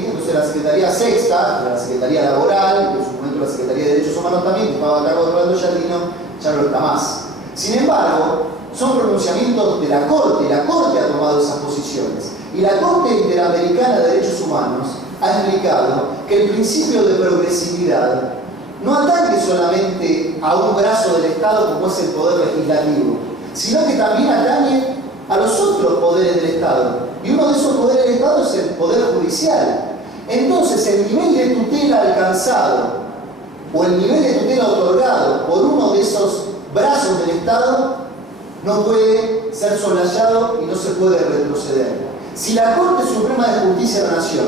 ¿sí? Entonces la Secretaría Sexta, la Secretaría Laboral, y en su momento la Secretaría de Derechos Humanos también, que estaba a cargo de Rolando Giardino, ya no está más. Sin embargo, son pronunciamientos de la Corte ha tomado esas posiciones. Y la Corte Interamericana de Derechos Humanos ha explicado que el principio de progresividad no ataque solamente a un brazo del Estado como es el poder legislativo, sino que también atañe a los otros poderes del Estado. Y uno de esos poderes del Estado es el poder judicial. Entonces, el nivel de tutela alcanzado o el nivel de tutela otorgado por uno de esos brazos del Estado no puede ser soslayado y no se puede retroceder. Si la Corte Suprema de Justicia de la Nación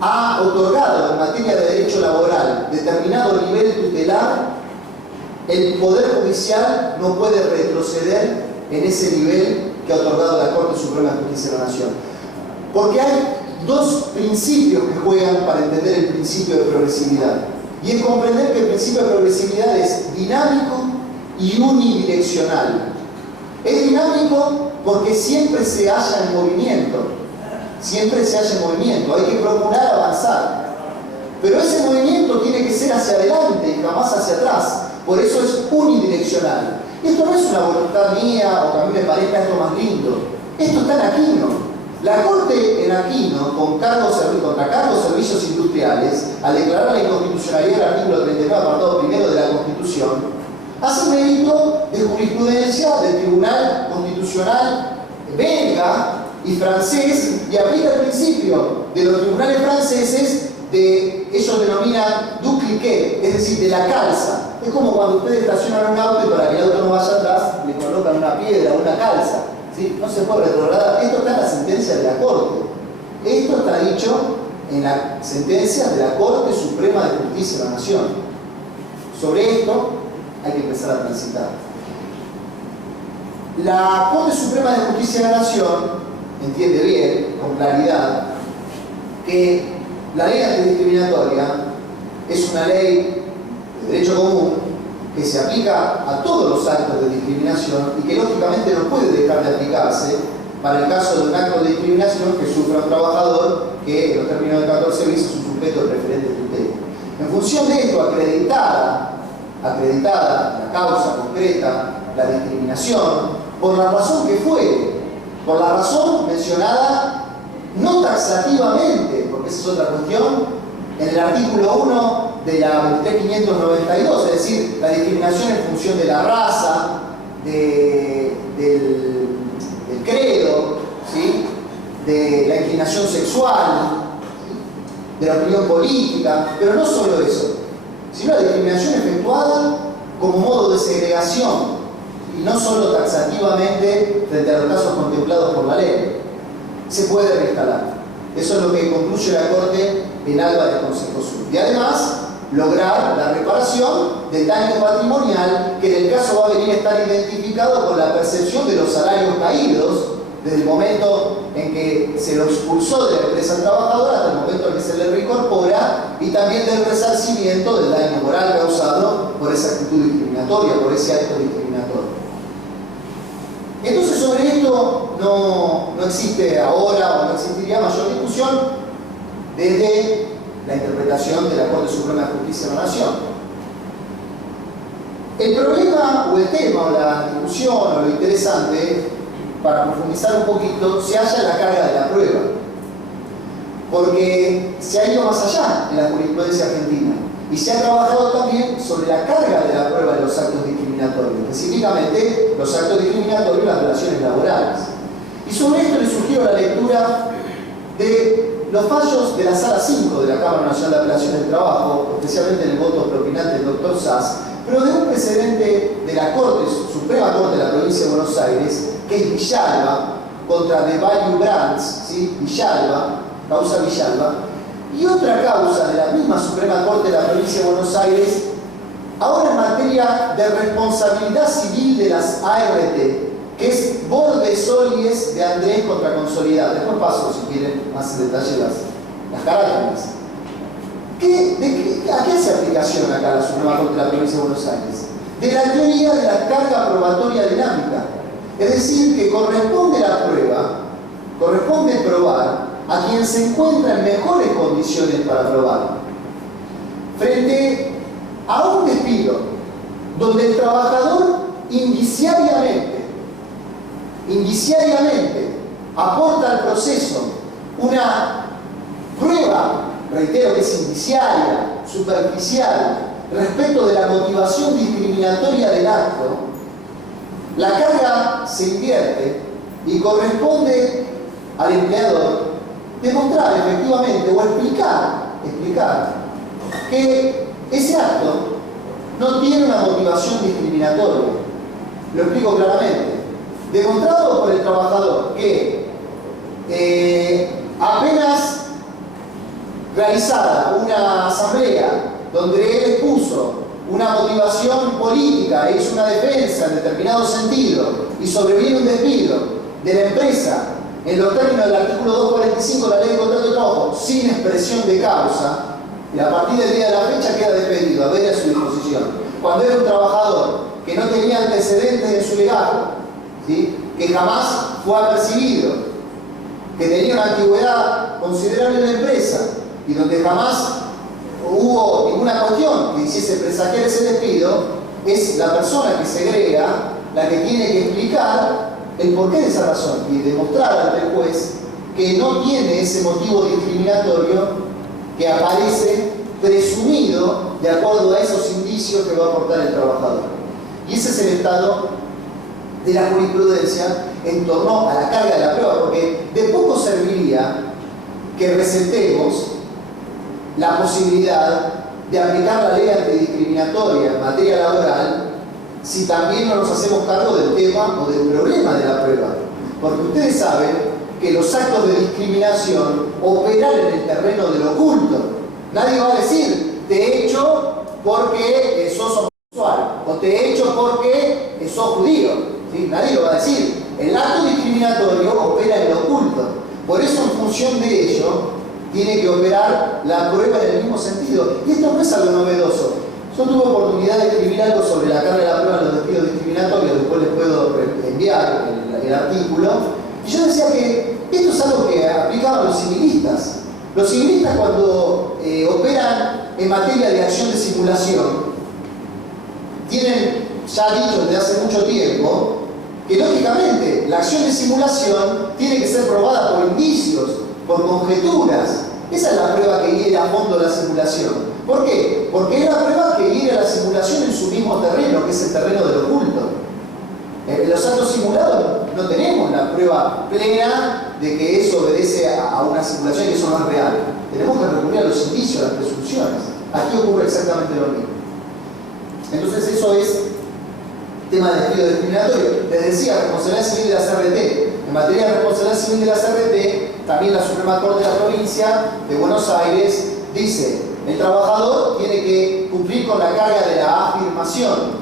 ha otorgado en materia de derecho laboral determinado nivel tutelar, el Poder Judicial no puede retroceder en ese nivel que ha otorgado la Corte Suprema de Justicia de la Nación. Porque hay dos principios que juegan para entender el principio de progresividad. Y es comprender que el principio de progresividad es dinámico y unidireccional. Es dinámico porque siempre se halla en movimiento. Siempre se halla en movimiento. Hay que procurar avanzar. Pero ese movimiento tiene que ser hacia adelante y jamás hacia atrás. Por eso es unidireccional. Esto no es una voluntad mía o que a mí me parezca esto más lindo. Esto está en Aquino. La Corte en Aquino, contra cargos servicios industriales, al declarar la inconstitucionalidad del artículo 39, apartado primero de la Constitución, hace mérito de jurisprudencia del Tribunal Constitucional belga y francés y aplica el principio de los tribunales franceses de, ellos denominan dupliqué, es decir, de la calza. Es como cuando ustedes estacionan un auto y para que el auto no vaya atrás le colocan una piedra o una calza. ¿Sí? No se puede retrogradar. Esto está en la sentencia de la Corte. Esto está dicho en la sentencia de la Corte Suprema de Justicia de la Nación. Sobre esto hay que empezar a transitar. La Corte Suprema de Justicia de la Nación entiende bien, con claridad, que la ley antidiscriminatoria es una ley de derecho común que se aplica a todos los actos de discriminación y que lógicamente no puede dejar de aplicarse para el caso de un acto de discriminación que sufra un trabajador que en los términos del 14 bis es un sujeto de preferente tutela. En función de esto, acreditada la causa concreta, la discriminación, por la razón que fuere, por la razón mencionada no taxativamente, porque esa es otra cuestión, en el artículo 1 de la 23592, es decir, la discriminación en función de la raza, del credo, ¿sí? De la inclinación sexual, ¿sí? De la opinión política, pero no solo eso, sino la discriminación efectuada como modo de segregación, y no solo taxativamente frente a los casos contemplados por la ley. Se puede reinstalar. Eso es lo que concluye la Corte en Álvarez Consejo Sur. Y además, lograr la reparación del daño patrimonial que en el caso va a venir a estar identificado con la percepción de los salarios caídos desde el momento en que se lo expulsó de la empresa trabajadora hasta el momento en que se le reincorpora, y también del resarcimiento del daño moral causado por esa actitud discriminatoria, por ese acto discriminatorio. Entonces, sobre esto no existe ahora o no existiría mayor discusión desde la interpretación de la Corte Suprema de Justicia de la Nación. El problema o el tema o la discusión o lo interesante, para profundizar un poquito, se halla en la carga de la prueba, porque se ha ido más allá en la jurisprudencia argentina y se ha trabajado también sobre la carga de la prueba de los actos discriminatorios, específicamente los actos discriminatorios y las relaciones laborales. Y sobre esto les sugiero la lectura de los fallos de la Sala 5 de la Cámara Nacional de Apelación del Trabajo, especialmente en el voto propinante del Dr. Sass, pero de un precedente de la Suprema Corte de la Provincia de Buenos Aires, que es Villalba, contra The Value Brands, ¿sí? Villalba, causa Villalba, y otra causa de la misma Suprema Corte de la Provincia de Buenos Aires, ahora en materia de responsabilidad civil de las ART, que es Bordes Solies de Andrés contra Consolidad. Después paso, si quieren, más en detalle las carátulas. ¿A qué hace aplicación acá la Suprema Corte de la Provincia de Buenos Aires? De la teoría de la carga probatoria dinámica. Es decir, que corresponde la prueba, corresponde probar a quien se encuentra en mejores condiciones condiciones para aprobarlo. Frente a un despido donde el trabajador indiciariamente aporta al proceso una prueba, reitero que es indiciaria, superficial, respecto de la motivación discriminatoria del acto, la carga se invierte y corresponde al empleador demostrar efectivamente o explicar que ese acto no tiene una motivación discriminatoria. Lo explico claramente. Demostrado por el trabajador que apenas realizada una asamblea donde él expuso una motivación política e hizo una defensa en determinado sentido y sobreviene un despido de la empresa en los términos del artículo 245 de la Ley de Contrato de Trabajo sin expresión de causa, y a partir del día de la fecha queda despedido, a ver a su disposición. Cuando era un trabajador que no tenía antecedentes en su legado, ¿sí?, que jamás fue apercibido, que tenía una antigüedad considerable en la empresa y donde jamás hubo ninguna cuestión que hiciese presagiar ese despido, es la persona que segrega la que tiene que explicar el porqué de esa razón y demostrar ante el juez que no tiene ese motivo discriminatorio que aparece presumido de acuerdo a esos indicios que va a aportar el trabajador. Y ese es el estado de la jurisprudencia en torno a la carga de la prueba, porque de poco serviría que recetemos la posibilidad de aplicar la ley antidiscriminatoria en materia laboral si también no nos hacemos cargo del tema o del problema de la prueba. Porque ustedes saben que los actos de discriminación operan en el terreno de lo oculto. Nadie va a decir, te he hecho porque sos homosexual, o te he hecho porque sos judío. ¿Sí? Nadie lo va a decir. El acto discriminatorio opera en lo oculto. Por eso, en función de ello, tiene que operar la prueba en el mismo sentido. Y esto no es algo novedoso. Yo tuve oportunidad de escribir algo sobre la carga de la prueba en los despidos discriminatorios, después les puedo enviar el artículo. Y yo decía que esto es algo que aplicaban los civilistas. Los civilistas, cuando operan en materia de acción de simulación, tienen ya dicho desde hace mucho tiempo que lógicamente la acción de simulación tiene que ser probada por indicios, por conjeturas. Esa es la prueba que hiere a fondo la simulación. ¿Por qué? Porque es la prueba que hiere a la simulación en su mismo terreno, que es el terreno del oculto. En los actos simulados no tenemos la prueba plena de que eso obedece a una simulación y que eso no es real. Tenemos que recurrir a los indicios, a las presunciones. Aquí ocurre exactamente lo mismo. Entonces eso es tema de despido discriminatorio. Les decía, responsabilidad civil de la CRT. En materia de responsabilidad civil de la CRT, también la Suprema Corte de la Provincia de Buenos Aires dice: el trabajador tiene que cumplir con la carga de la afirmación.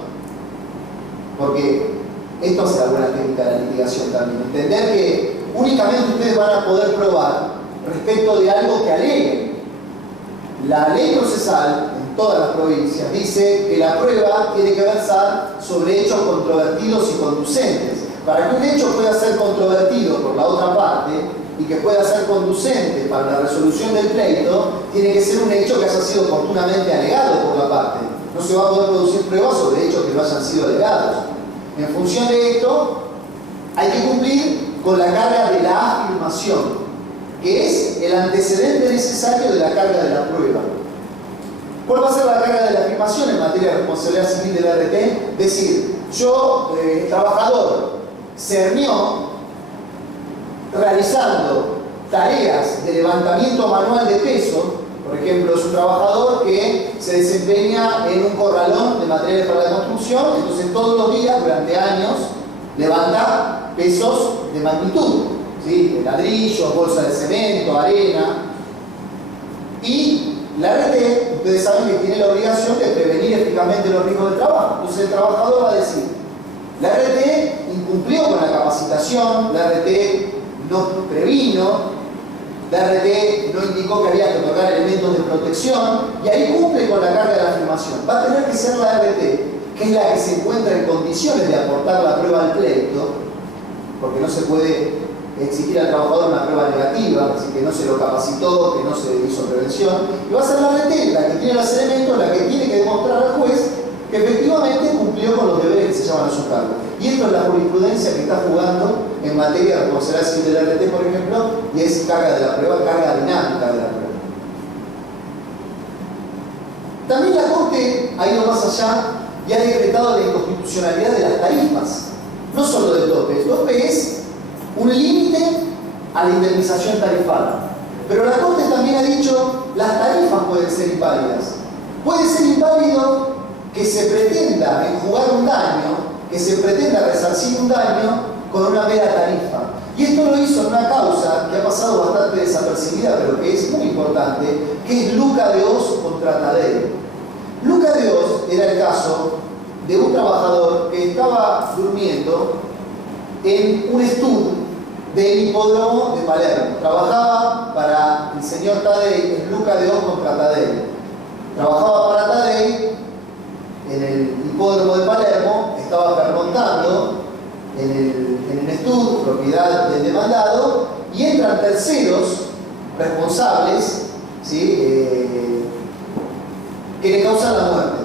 Porque esto es la buena técnica de la litigación también. Entender que únicamente ustedes van a poder probar respecto de algo que aleguen. La ley procesal en todas las provincias dice que la prueba tiene que versar sobre hechos controvertidos y conducentes. Para que un hecho pueda ser controvertido por la otra parte y que pueda ser conducente para la resolución del pleito, tiene que ser un hecho que haya sido oportunamente alegado por la parte. No se va a poder producir pruebas sobre hechos que no hayan sido alegados. En función de esto, hay que cumplir con la carga de la afirmación, que es el antecedente necesario de la carga de la prueba. ¿Cuál va a ser la carga de la afirmación en materia de responsabilidad civil del RT? Decir, yo, trabajador, cernió realizando tareas de levantamiento manual de peso. Por ejemplo, es un trabajador que se desempeña en un corralón de materiales para la construcción, entonces todos los días, durante años, levanta pesos de magnitud, ¿sí? Ladrillos, bolsas de cemento, arena. Y la RT, ustedes saben que tiene la obligación de prevenir eficazmente los riesgos del trabajo. Entonces el trabajador va a decir, la RT incumplió con la capacitación, la RT no previno, la RT no indicó que había que otorgar elementos de protección, y ahí cumple con la carga de la afirmación. Va a tener que ser la RT, que es la que se encuentra en condiciones de aportar la prueba al pleito, porque no se puede exigir al trabajador una prueba negativa, así que no se lo capacitó, que no se hizo prevención, y va a ser la RT la que tiene los elementos, la que tiene que demostrar al juez que efectivamente cumplió con los deberes que se llaman a su cargo. Y esto es la jurisprudencia que está jugando en materia de responsabilidad civil de la RT, por ejemplo, y es carga de la prueba, carga dinámica de la prueba. También la Corte ha ido más allá y ha decretado la inconstitucionalidad de las tarifas, no solo del tope. El tope es un límite a la indemnización tarifaria. Pero la Corte también ha dicho las tarifas pueden ser inválidas. Puede ser inválido que se pretenda enjugar un daño, que se pretenda resarcir un daño con una mera tarifa. Y esto lo hizo en una causa que ha pasado bastante desapercibida, pero que es muy importante, que es Luca de Oz contra Tadei. Luca de Oz era el caso de un trabajador que estaba durmiendo en un estudio del hipódromo de Palermo. Trabajaba para el señor Tadei, en Luca de Oz contra Tadei. Trabajaba para Tadei en el hipódromo de Palermo, estaba permontando en el estudio, propiedad del demandado, y entran terceros responsables, ¿sí? Que le causan la muerte.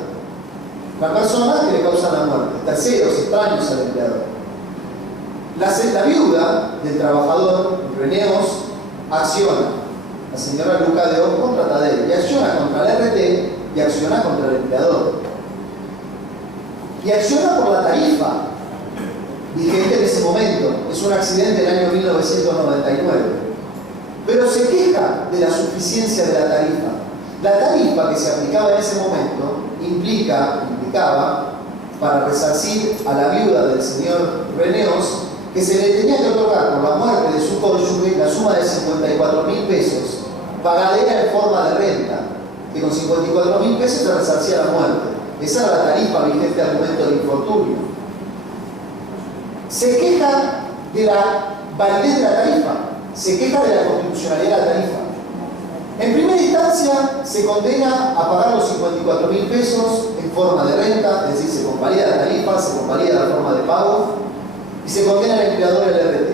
Las personas que le causan la muerte, terceros, extraños al empleador. La viuda del trabajador, René Oz, acciona. La señora Luca de Oz contra Tadei, y acciona contra la RT y acciona contra el empleador. Y acciona por la tarifa vigente en ese momento. Es un accidente del año 1999. Pero se queja de la suficiencia de la tarifa. La tarifa que se aplicaba en ese momento implicaba, para resarcir a la viuda del señor René Oz, que se le tenía que otorgar por la muerte de su cónyuge la suma de 54.000 pesos, pagadera en forma de renta, que con 54.000 pesos se resarcía la muerte. Esa era la tarifa vigente al momento del infortunio. Se queja de la validez de la tarifa, se queja de la constitucionalidad de la tarifa. En primera instancia se condena a pagar los 54.000 pesos en forma de renta, es decir, se convalida la tarifa, se convalida la forma de pago y se condena al empleador del RT.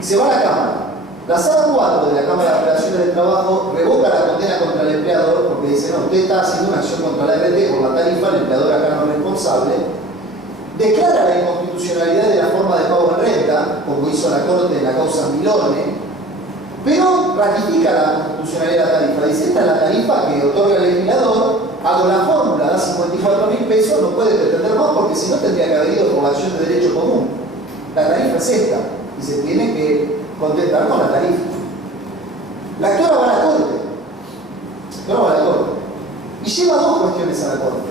Y se va a la Cámara. La Sala 4 de la Cámara de Apelaciones del Trabajo revoca la condena contra el empleador porque dice, no, usted está haciendo una acción contra la RT por la tarifa, el empleador acá no es responsable. Declara la inconstitucionalidad de la forma de pago en renta, como hizo la Corte en la causa Milone, pero ratifica la constitucionalidad de la tarifa. Dice, esta es la tarifa que otorga el legislador, hago la fórmula, da 54.000 pesos, no puede pretender más porque si no tendría que haber ido por la acción de derecho común. La tarifa es esta y se tiene que contentar con la tarifa. La actora va a la Corte. Y lleva dos cuestiones a la Corte.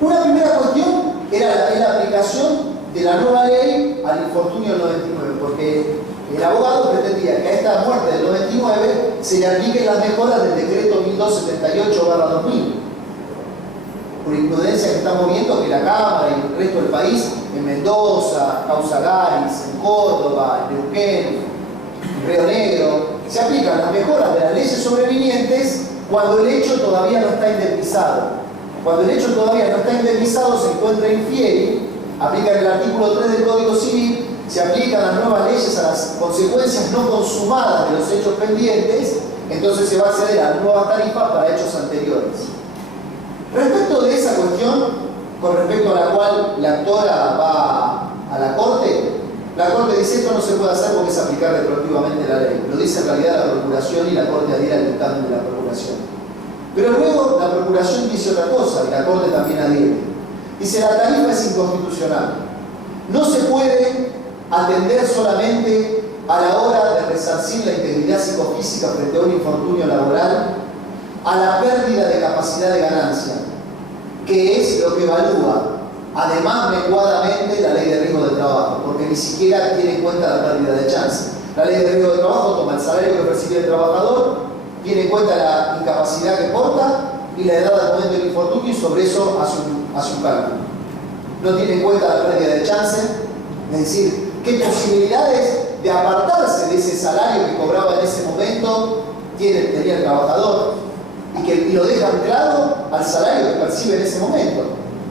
Una primera cuestión era la aplicación de la nueva ley al infortunio del 99, porque el abogado pretendía que a esta muerte del 99 se le apliquen las mejoras del decreto 1278/2000. Jurisprudencia que estamos viendo que la Cámara y el resto del país, en Mendoza, Causa Garis, en Córdoba, en Neuquén, en Río Negro, se aplican las mejoras de las leyes sobrevinientes cuando el hecho todavía no está indemnizado. Cuando el hecho todavía no está indemnizado, se encuentra infieri, aplican el artículo 3 del Código Civil, se aplican las nuevas leyes a las consecuencias no consumadas de los hechos pendientes, entonces se va a acceder a nuevas tarifas para hechos anteriores. Respecto de esa cuestión, con respecto a la cual la actora va a la Corte dice esto no se puede hacer porque es aplicar retroactivamente la ley. Lo dice en realidad la Procuración y la Corte adhiere al dictamen de la Procuración. Pero luego la Procuración dice otra cosa y la Corte también adhiere. Dice la tarifa es inconstitucional. No se puede atender solamente a la hora de resarcir la integridad psicofísica frente a un infortunio laboral a la pérdida de capacidad de ganancia, que es lo que evalúa, además menguadamente, la ley de riesgo de trabajo, porque ni siquiera tiene en cuenta la pérdida de chance. La ley de riesgo de trabajo toma el salario que recibe el trabajador, tiene en cuenta la incapacidad que porta y la edad al momento del infortunio y sobre eso hace un cálculo. No tiene en cuenta la pérdida de chance, es decir, qué posibilidades de apartarse de ese salario que cobraba en ese momento tenía el trabajador y lo deja anclado al salario que percibe en ese momento,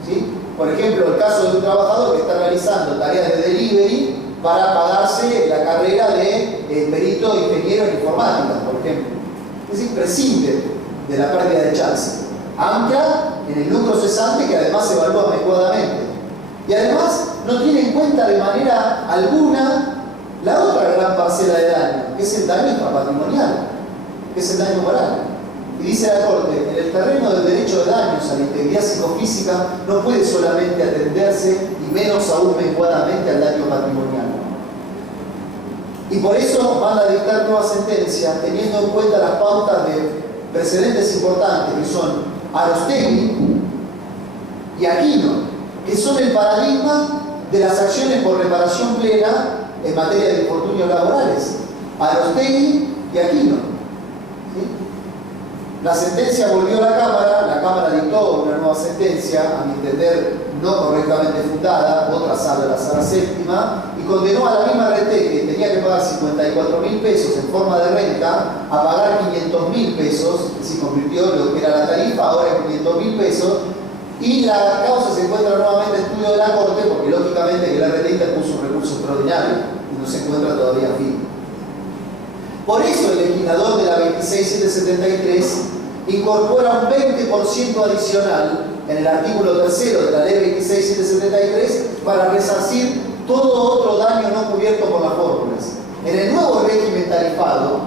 ¿sí? Por ejemplo, el caso de un trabajador que está realizando tareas de delivery para pagarse la carrera de perito ingeniero en informática, por ejemplo. Es decir, prescinde de la pérdida de chance. Ancla en el lucro cesante, que además se evalúa adecuadamente. Y además no tiene en cuenta de manera alguna la otra gran parcela de daño, que es el daño intrapatrimonial, que es el daño moral. Y dice la Corte, en el terreno del derecho de daños a la integridad psicofísica no puede solamente atenderse, y menos aún menguadamente, al daño patrimonial. Y por eso van a dictar nueva sentencia, teniendo en cuenta las pautas de precedentes importantes, que son Arostegui y Aquino, que son el paradigma de las acciones por reparación plena en materia de infortunios laborales. Arostegui y Aquino. ¿Sí? La sentencia volvió a la Cámara dictó una nueva sentencia, a mi entender no correctamente fundada, otra sala, la sala séptima, y condenó a la misma Rete, que tenía que pagar 54.000 pesos en forma de renta, a pagar 500.000 pesos, se convirtió lo que era la tarifa, ahora en 500.000 pesos, y la causa se encuentra nuevamente en estudio de la Corte, porque lógicamente que la Rete interpuso un recurso extraordinario, y no se encuentra todavía firme. Por eso el legislador de la 26773 incorpora un 20% adicional en el artículo 3 de la ley 26773 para resarcir todo otro daño no cubierto por las fórmulas. En el nuevo régimen tarifado,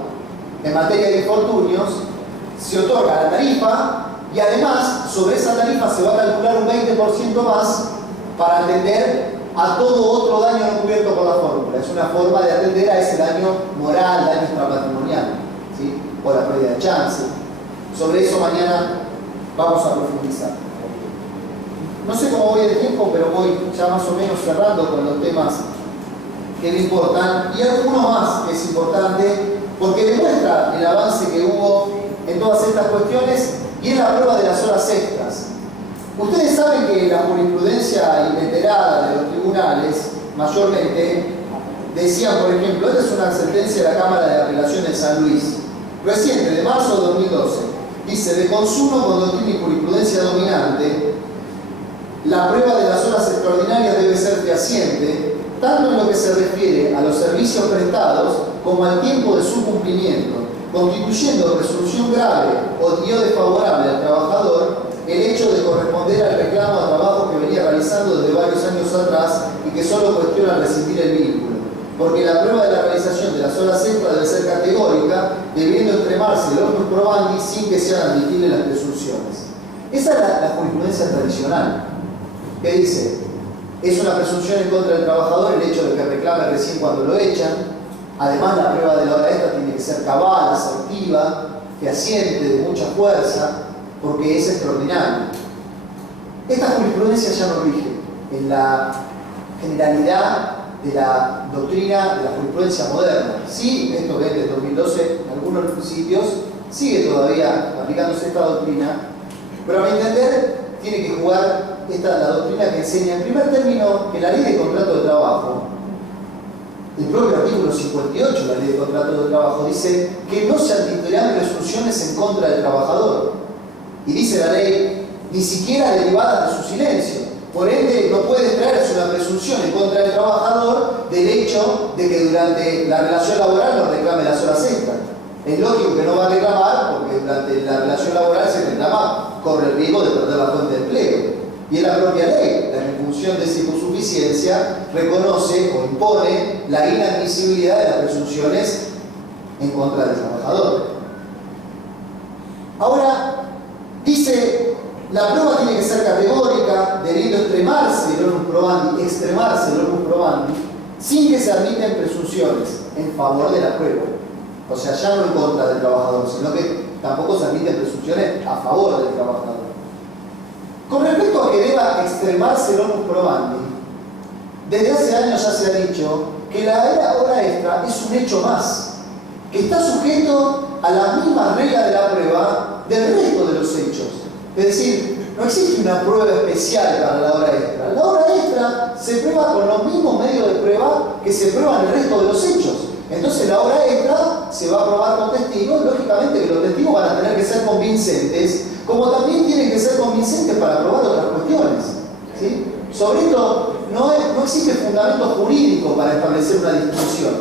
en materia de infortunios, se otorga la tarifa y además sobre esa tarifa se va a calcular un 20% más para atender a todo otro daño no cubierto por la fórmula. Es una forma de atender a ese daño moral, daño extrapatrimonial, ¿sí? O la pérdida de chance. Sobre eso mañana vamos a profundizar. No sé cómo voy de tiempo, pero voy ya más o menos cerrando con los temas que me importan. Y alguno más que es importante porque demuestra el avance que hubo en todas estas cuestiones y es la prueba de las horas extras. Ustedes saben que la jurisprudencia inveterada de los tribunales, mayormente, decían, por ejemplo, esta es una sentencia de la Cámara de Apelación de San Luis, reciente, de marzo de 2012, dice, de consumo con doctrina y jurisprudencia dominante, la prueba de las horas extraordinarias debe ser fehaciente, tanto en lo que se refiere a los servicios prestados como al tiempo de su cumplimiento, constituyendo resolución grave o desfavorable al trabajador el hecho de corresponder al reclamo a trabajo que venía realizando desde varios años atrás y que solo cuestiona rescindir el vínculo. Porque la prueba de la realización de las horas extras debe ser categórica, debiendo extremarse el opus probandi sin que sean admitibles las presunciones. Esa es la jurisprudencia tradicional, que dice, es una presunción en contra del trabajador el hecho de que reclame recién cuando lo echan. Además, la prueba de la hora extra tiene que ser cabal, asertiva, fehaciente, de mucha fuerza, porque es extraordinario. Esta jurisprudencia ya no rige en la generalidad de la doctrina de la jurisprudencia moderna. Sí, esto que es de 2012, en algunos sitios sigue todavía aplicándose esta doctrina, pero a mi entender tiene que jugar la doctrina que enseña, en primer término, que la ley de contrato de trabajo, el propio artículo 58 de la ley de contrato de trabajo, dice que no se admitirán presunciones en contra del trabajador. Y dice la ley, ni siquiera derivadas de su silencio. Por ende, no puede extraerse una presunción en contra del trabajador del hecho de que durante la relación laboral no reclame las horas extras. Es lógico que no va a reclamar, porque durante la relación laboral se reclama, corre el riesgo de perder la fuente de empleo. Y es la propia ley, la función de circunsuficiencia, reconoce o impone la inadmisibilidad de las presunciones en contra del trabajador. Ahora, dice, la prueba tiene que ser categórica, debiendo extremarse el onus probandi, sin que se admiten presunciones en favor de la prueba. O sea, ya no en contra del trabajador, sino que tampoco se admiten presunciones a favor del trabajador. Con respecto a que deba extremarse el onus probandi, desde hace años ya se ha dicho que la hora extra es un hecho más, que está sujeto a las mismas reglas de la prueba del resto de los hechos. Es decir, no existe una prueba especial para la hora extra. La hora extra se prueba con los mismos medios de prueba que se prueban el resto de los hechos. Entonces la hora extra se va a probar con testigos, lógicamente que los testigos van a tener que ser convincentes, como también tienen que ser convincentes para probar otras cuestiones. ¿Sí? Sobre esto no existe fundamento jurídico para establecer una distinción.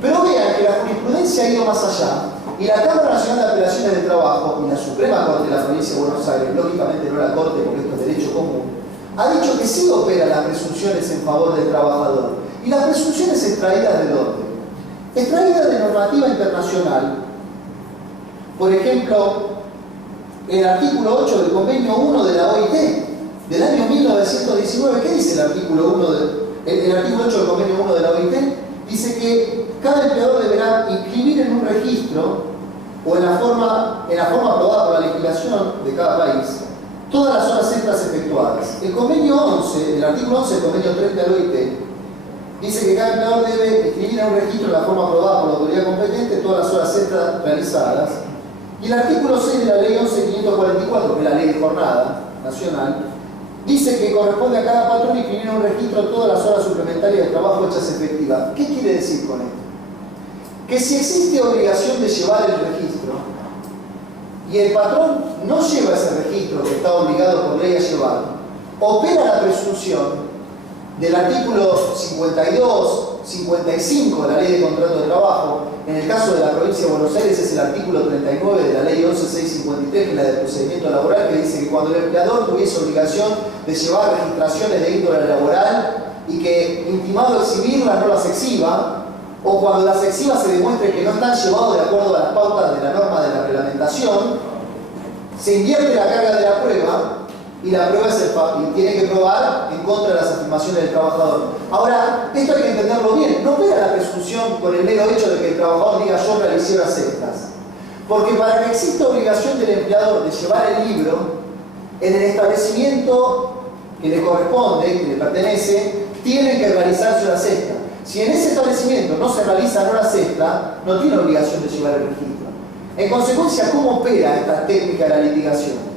Pero vean que la jurisprudencia ha ido más allá y la Cámara Nacional de Apelaciones del Trabajo y la Suprema Corte de la Provincia de Buenos Aires, lógicamente no la Corte porque esto es derecho común, ha dicho que sí operan las presunciones en favor del trabajador. Y las presunciones extraídas ¿de dónde? Extraídas de normativa internacional. Por ejemplo, el artículo 8 del Convenio 1 de la OIT del año 1919. ¿Qué dice el artículo 1 el artículo 8 del Convenio 1 de la OIT? Dice que cada empleador deberá inscribir en un registro o en la forma aprobada por la legislación de cada país todas las horas extras efectuadas. El convenio 11, el artículo 11 del convenio 30 del OIT, dice que cada empleador debe inscribir en un registro en la forma aprobada por la autoridad competente todas las horas extras realizadas. Y el artículo 6 de la ley 11.544, que es la ley de jornada nacional, dice que corresponde a cada patrón inscribir en un registro todas las horas suplementarias de trabajo hechas efectivas. ¿Qué quiere decir con esto? Que si existe obligación de llevar el registro y el patrón no lleva ese registro que está obligado por ley a llevar, opera la presunción del artículo 52, 55 de la Ley de Contrato de Trabajo. En el caso de la provincia de Buenos Aires es el artículo 39 de la Ley 11.653, que es la del procedimiento laboral, que dice que cuando el empleador tuviese obligación de llevar registraciones de índole laboral y que intimado a exhibirlas no las exhiba, o cuando las exhiba se demuestre que no están llevados de acuerdo a las pautas de la norma de la reglamentación, se invierte la carga de la prueba y la prueba y tiene que probar en contra de las afirmaciones del trabajador. Ahora, esto hay que entenderlo bien. No opera la presunción por el mero hecho de que el trabajador diga yo realicé horas extras. Porque para que exista obligación del empleador de llevar el libro, en el establecimiento que le corresponde, que le pertenece, tienen que realizarse horas extras. Si en ese establecimiento no se realizan horas extras, no tiene obligación de llevar el registro. En consecuencia, ¿cómo opera esta técnica de la litigación?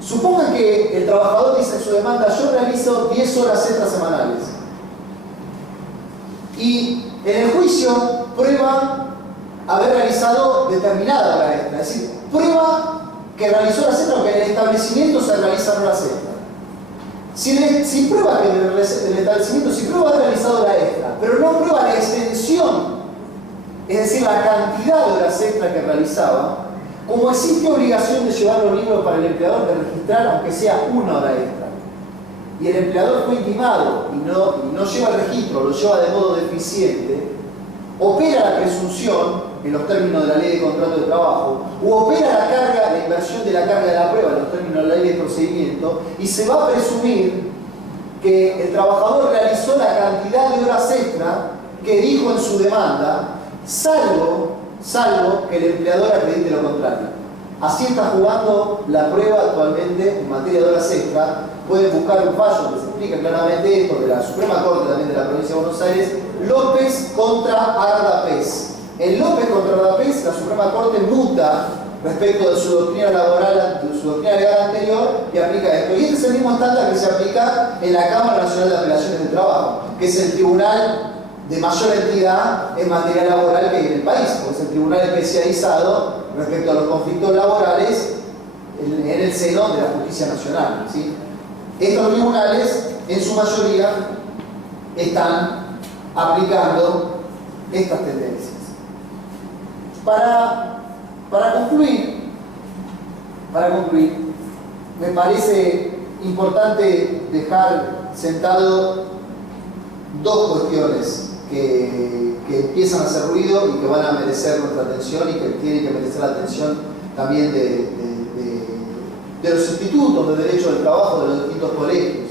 Supongan que el trabajador dice en su demanda, yo realizo 10 horas extras semanales. Y en el juicio prueba haber realizado determinada hora extra. Es decir, prueba que realizó horas extras o que en el establecimiento se realizan horas extras. Si prueba que en el establecimiento, si prueba haber realizado hora extra, pero no prueba la extensión, es decir, la cantidad de horas extras que realizaba, como existe obligación de llevar los libros para el empleador de registrar aunque sea una hora extra, y el empleador fue intimado y no lleva el registro, lo lleva de modo deficiente, opera la presunción en los términos de la Ley de Contrato de Trabajo, o opera la inversión de la carga de la prueba en los términos de la Ley de Procedimiento, y se va a presumir que el trabajador realizó la cantidad de horas extra que dijo en su demanda, salvo que el empleador acredite lo contrario. Así está jugando la prueba actualmente en materia de horas extra. Pueden buscar un fallo que se explica claramente esto de la Suprema Corte también de la Provincia de Buenos Aires, López contra Ardapés. En López contra Ardapés, la Suprema Corte muta respecto de su doctrina laboral, de su doctrina legal anterior, y aplica esto. Y este es el mismo estándar que se aplica en la Cámara Nacional de Apelaciones del Trabajo, que es el tribunal de mayor entidad en materia laboral que hay en el país, porque es el tribunal especializado respecto a los conflictos laborales en el seno de la justicia nacional, ¿sí? Estos tribunales, en su mayoría, están aplicando estas tendencias. Para concluir, me parece importante dejar sentado dos cuestiones que empiezan a hacer ruido y que van a merecer nuestra atención y que tienen que merecer la atención también de los institutos de derecho del trabajo de los distintos colegios.